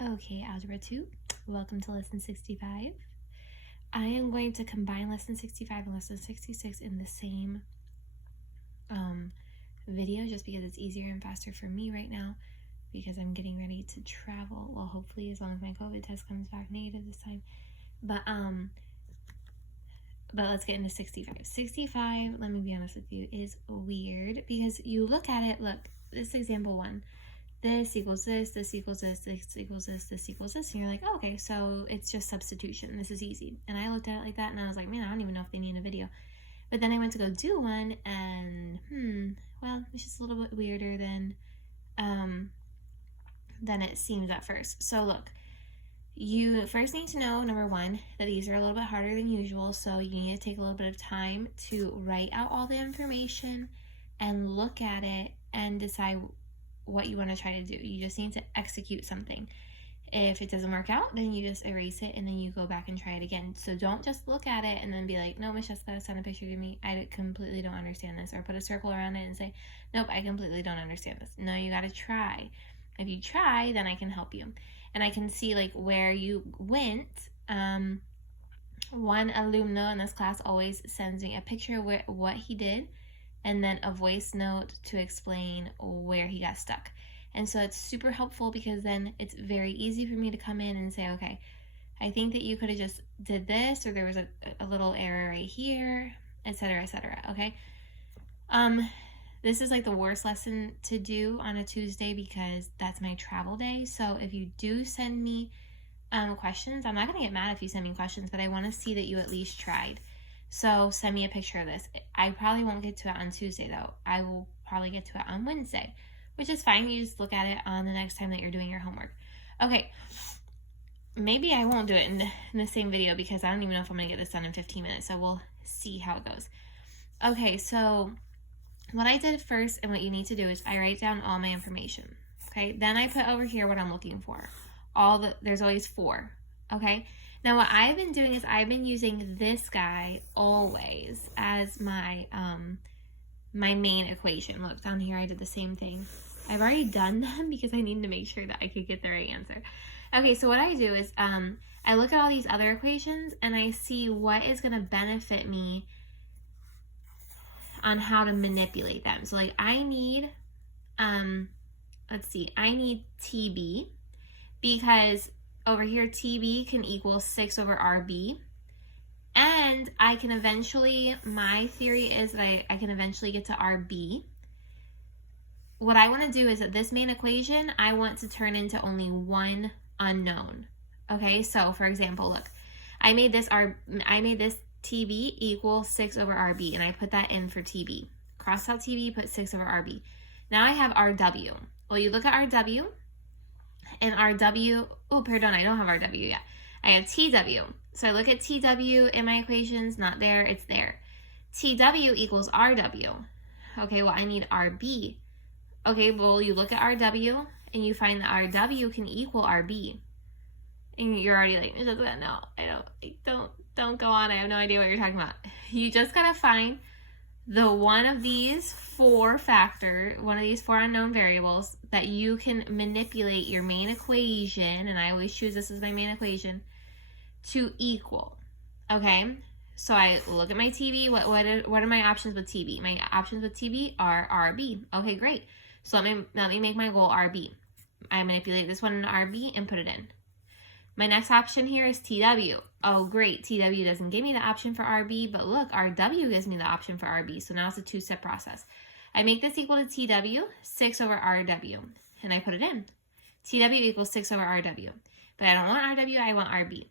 Okay, Algebra 2, welcome to Lesson 65. I am going to combine Lesson 65 and Lesson 66 in the same video just because it's easier and faster for me right now because I'm getting ready to travel. Well, hopefully as long as my COVID test comes back negative this time. But let's get into 65. 65, let me be honest with you, is weird because you look at it, look, this example 1. This equals this, this equals this, this equals this, this equals this. And you're like, oh, okay, so it's just substitution. This is easy. And I looked at it like that and I was like, man, I don't even know if they need a video. But then I went to go do one and, well, it's just a little bit weirder than it seems at first. So look, you first need to know, number 1, that these are a little bit harder than usual. So you need to take a little bit of time to write out all the information and look at it and decide what you want to try to do. You just need to execute something. If it doesn't work out, then you just erase it and then you go back and try it again. So don't just look at it and then be like, no, Miss Jessica, send a picture to me. I completely don't understand this. Or put a circle around it and say, nope, I completely don't understand this. No, you got to try. If you try, then I can help you. And I can see like where you went. One alumno in this class always sends me a picture of what he did and then a voice note to explain where he got stuck. And so it's super helpful because then it's very easy for me to come in and say, okay, I think that you could have just did this, or there was a little error right here, etc., etc., okay? This is like the worst lesson to do on a Tuesday because that's my travel day. So if you do send me questions, I'm not going to get mad if you send me questions, but I want to see that you at least tried. So send me a picture of this. I probably won't get to it on Tuesday though. I will probably get to it on Wednesday, which is fine. You just look at it on the next time that you're doing your homework. Okay, maybe I won't do it in the same video because I don't even know if I'm going to get this done in 15 minutes. So we'll see how it goes. Okay, so what I did first and what you need to do is I write down all my information. Okay, then I put over here what I'm looking for. There's always 4. Okay. Now what I've been doing is I've been using this guy always as my my main equation. Look, down here I did the same thing. I've already done them because I needed to make sure that I could get the right answer. Okay, so what I do is I look at all these other equations and I see what is going to benefit me on how to manipulate them. So like I need, let's see, I need TB because over here, TB can equal 6 over RB. And I can eventually, my theory is that I can eventually get to RB. What I want to do is that this main equation, I want to turn into only one unknown. Okay, so for example, look, I made this TB equal 6 over RB, and I put that in for TB. Cross out TB, put 6 over RB. Now I have RW. Well, you look at RW, and RW, oh, pardon, I don't have RW yet. I have TW. So I look at TW in my equations, not there, it's there. TW equals RW. Okay, well, I need RB. Okay, well, you look at RW, and you find that RW can equal RB. And you're already like, no, don't go on. I have no idea what you're talking about. You just gotta find the one of these 4 unknown variables that you can manipulate your main equation, and I always choose this as my main equation, to equal. Okay, so I look at my TB. What are my options with TB? My options with TB are RB. Okay, great. So let me make my goal RB. I manipulate this one into RB and put it in. My next option here is TW. Oh, great. TW doesn't give me the option for RB, but look, RW gives me the option for RB. So now it's a 2-step process. I make this equal to TW, 6 over RW, and I put it in. TW equals 6 over RW. But I don't want RW, I want RB.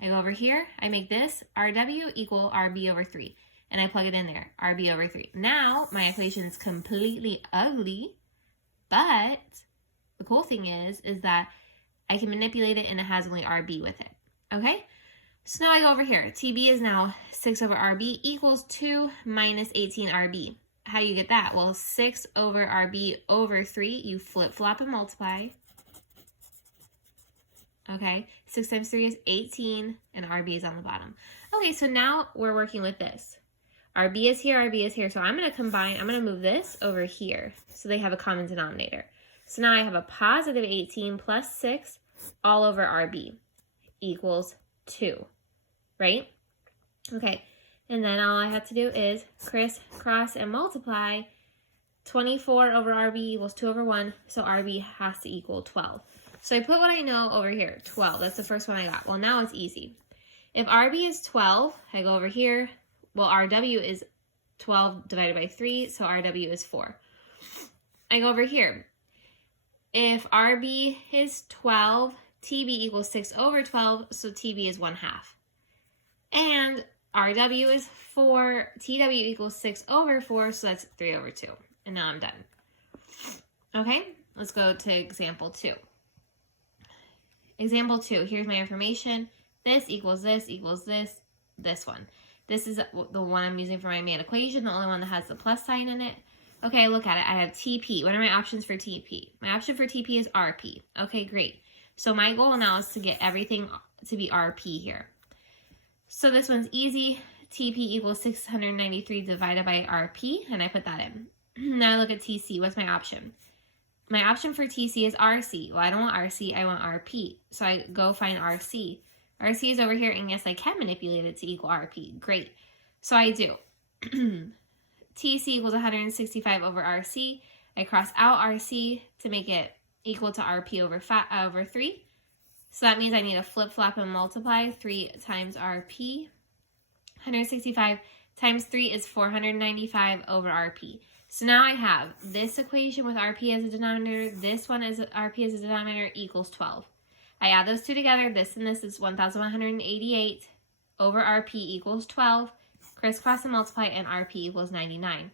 I go over here, I make this RW equal RB over 3, and I plug it in there, RB over 3. Now, my equation is completely ugly, but the cool thing is that I can manipulate it and it has only RB with it, okay? So now I go over here. TB is now 6 over RB equals 2 minus 18 RB. How do you get that? Well, 6 over RB over 3, you flip-flop and multiply. Okay, 6 times 3 is 18, and RB is on the bottom. Okay, so now we're working with this. RB is here, so I'm going to move this over here so they have a common denominator. So now I have a positive 18 plus 6 all over RB equals 2, right? Okay, and then all I have to do is crisscross and multiply. 24 over RB equals 2 over 1, so RB has to equal 12. So I put what I know over here, 12. That's the first one I got. Well, now it's easy. If RB is 12, I go over here. Well, RW is 12 divided by 3, so RW is 4. I go over here. If RB is 12, TB equals 6 over 12, so TB is 1/2. And RW is 4, TW equals 6 over 4, so that's 3 over 2. And now I'm done. Okay, let's go to example 2. Example 2, here's my information. This equals this equals this one. This is the one I'm using for my main equation, the only one that has the plus sign in it. Okay, look at it. I have TP. What are my options for TP? My option for TP is RP. Okay, great. So my goal now is to get everything to be RP here. So this one's easy. TP equals 693 divided by RP, and I put that in. Now I look at TC. What's my option? My option for TC is RC. Well, I don't want RC. I want RP. So I go find RC. RC is over here, and yes, I can manipulate it to equal RP. Great. So I do. TC equals 165 over RC. I cross out RC to make it equal to RP over 3. So that means I need to flip-flop and multiply 3 times RP. 165 times 3 is 495 over RP. So now I have this equation with RP as a denominator, this one as RP as a denominator equals 12. I add those two together, this and this is 1,188 over RP equals 12. Crisscross and multiply, and RP equals 99.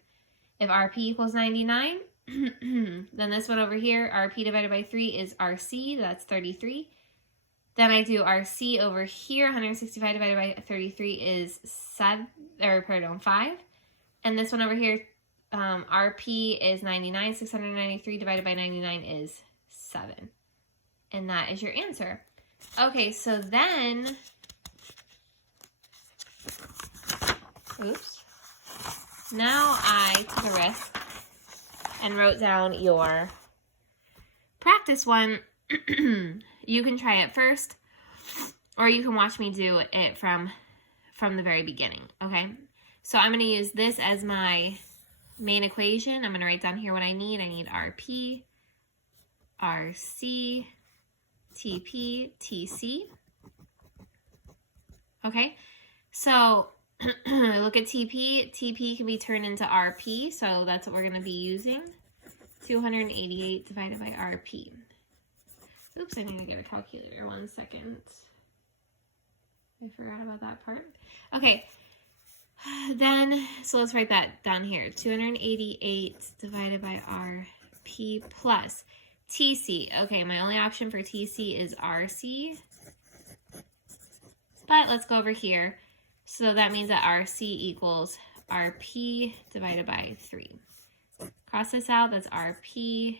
If RP equals 99, then this one over here, RP divided by 3 is RC, that's 33. Then I do RC over here, 165 divided by 33 is 5. And this one over here, RP is 99, 693 divided by 99 is 7. And that is your answer. Okay, so then, oops. Now I took a risk and wrote down your practice one. You can try it first, or you can watch me do it from the very beginning, okay? So I'm going to use this as my main equation. I'm going to write down here what I need. I need RP, RC, TP, TC. Okay, so look at TP. TP can be turned into RP, so that's what we're going to be using. 288 divided by RP. Oops, I need to get a calculator. 1 second. I forgot about that part. Okay, then, so let's write that down here. 288 divided by RP plus TC. Okay, my only option for TC is RC. But let's go over here. So that means that RC equals RP divided by 3. Cross this out, that's RP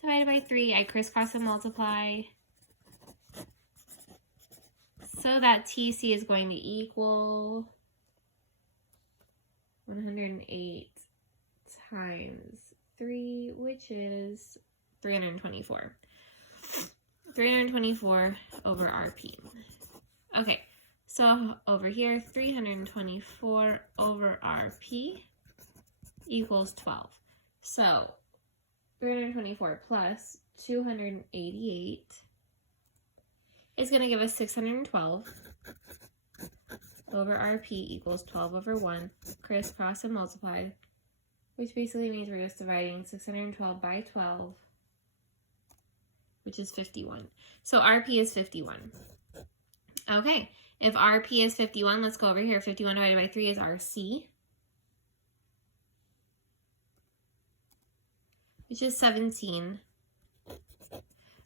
divided by 3. I crisscross and multiply. So that TC is going to equal 108 times 3, which is 324. 324 over RP. Okay, so over here, 324 over RP equals 12. So 324 plus 288 is going to give us 612 over RP equals 12 over 1. Crisscross and multiply, which basically means we're just dividing 612 by 12, which is 51. So RP is 51. Okay, if RP is 51, let's go over here. 51 divided by 3 is RC, which is 17.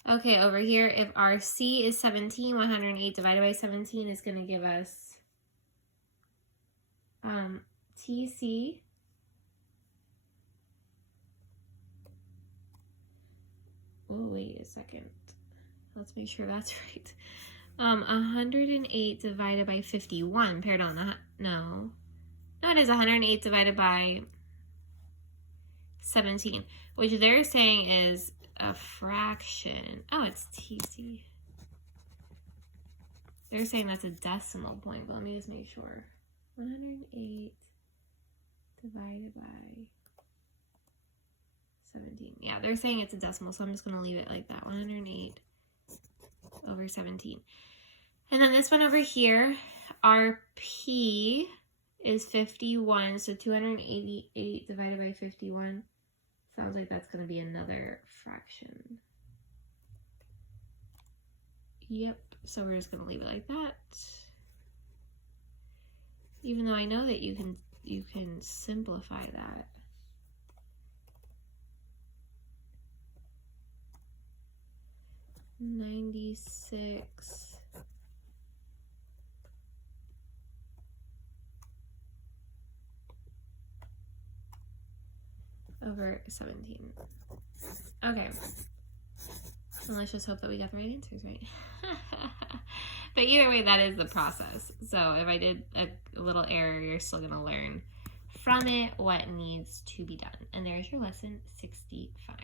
Okay, over here, if RC is 17, 108 divided by 17 is going to give us TC oh, wait a second. Let's make sure that's right. 108 divided by 51. Pardon, no. No, it is 108 divided by 17, which they're saying is a fraction. Oh, it's TC. They're saying that's a decimal point, but let me just make sure. 108 divided by 17. Yeah, they're saying it's a decimal, so I'm just going to leave it like that. 108 over 17. And then this one over here, our P is 51, so 288 divided by 51. Sounds like that's going to be another fraction. Yep, so we're just going to leave it like that. Even though I know that you can simplify that. $96 over 17. Okay. And let's just hope that we got the right answers right. But either way, that is the process. So if I did a little error, you're still going to learn from it what needs to be done. And there's your lesson 65.